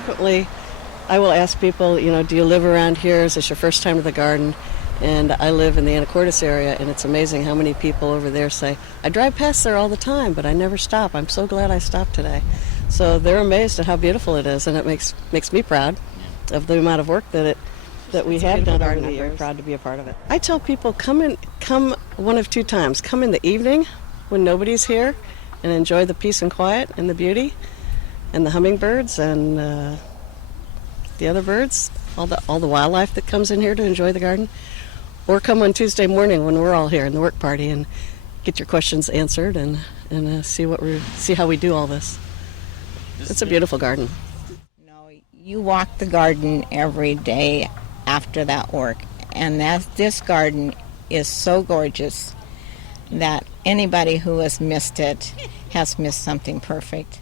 frequently I will ask people, do you live around here? Is this your first time to the garden? And I live in the Anacortes area, and it's amazing how many people over there say, I drive past there all the time, but I never stop. I'm so glad I stopped today. So they're amazed at how beautiful it is, and it makes me proud of the amount of work that we have done over the years. I'm very proud to be a part of it. I tell people, come one of two times. Come in the evening when nobody's here and enjoy the peace and quiet and the beauty and the hummingbirds and the other birds, all the wildlife that comes in here to enjoy the garden. Or come on Tuesday morning when we're all here in the work party and get your questions answered and see how we do all this. It's a beautiful garden. No, you walk the garden every day after that work, and this garden is so gorgeous that anybody who has missed it has missed something perfect.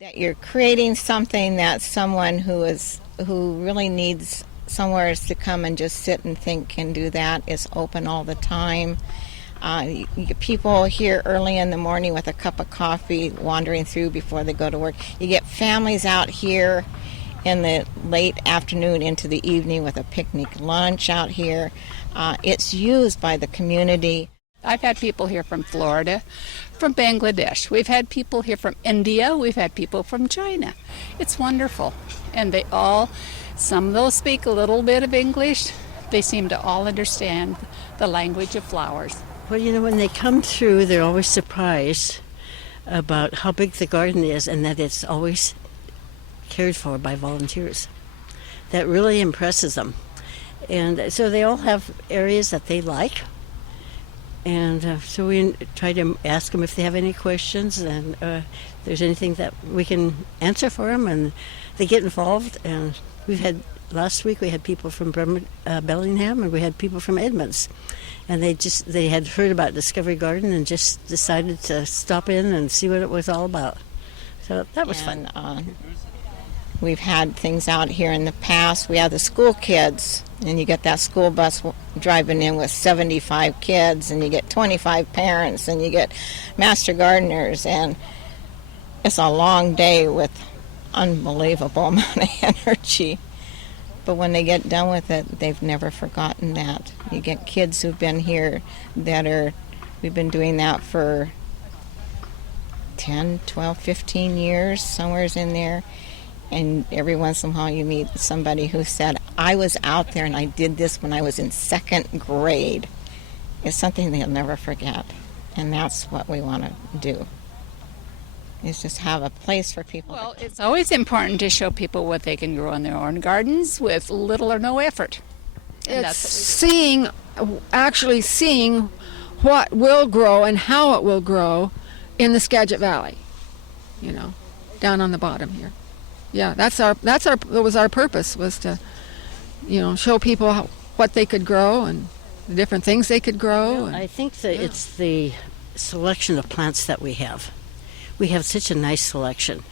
That you're creating something that someone who really needs somewhere to come and just sit and think and do that is open all the time. You get people here early in the morning with a cup of coffee wandering through before they go to work. You get families out here in the late afternoon into the evening with a picnic lunch out here. It's used by the community. I've had people here from Florida, from Bangladesh. We've had people here from India. We've had people from China. It's wonderful. And some of those speak a little bit of English. They seem to all understand the language of flowers. Well, when they come through, they're always surprised about how big the garden is and that it's always cared for by volunteers. That really impresses them. And so they all have areas that they like. And so we try to ask them if they have any questions and if there's anything that we can answer for them. And they get involved. And last week we had people from Bellingham and we had people from Edmonds. And they had heard about Discovery Garden and just decided to stop in and see what it was all about. So that was fun. We've had things out here in the past. We have the school kids, and you get that school bus driving in with 75 kids, and you get 25 parents, and you get master gardeners, and it's a long day with unbelievable amount of energy. But when they get done with it, they've never forgotten that. You get kids who've been here we've been doing that for 10, 12, 15 years, somewhere's in there. And every once in a while you meet somebody who said, I was out there and I did this when I was in second grade. It's something they'll never forget. And that's what we want to do, is just have a place for people. Well, it's always important to show people what they can grow in their own gardens with little or no effort. And it's actually seeing what will grow and how it will grow in the Skagit Valley, down on the bottom here. Yeah, that was our purpose, was to, show people what they could grow and the different things they could grow. I think that it's the selection of plants that we have. We have such a nice selection,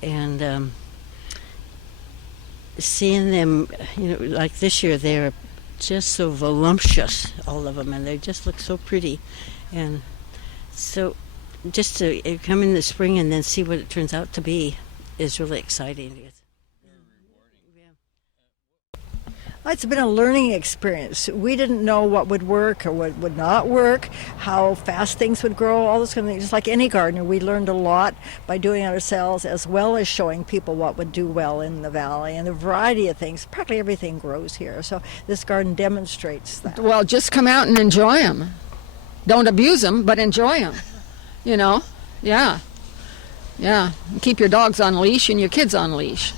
and seeing them, like this year, they're just so voluptuous, all of them, and they just look so pretty, and so just to come in the spring and then see what it turns out to be is really exciting. It's been a learning experience. We didn't know what would work or what would not work, how fast things would grow, all those kind of things. Just like any gardener, we learned a lot by doing it ourselves, as well as showing people what would do well in the valley and a variety of things. Practically everything grows here, so this garden demonstrates that. Well, just come out and enjoy them. Don't abuse them, but enjoy them. Yeah. Keep your dogs on leash and your kids on leash.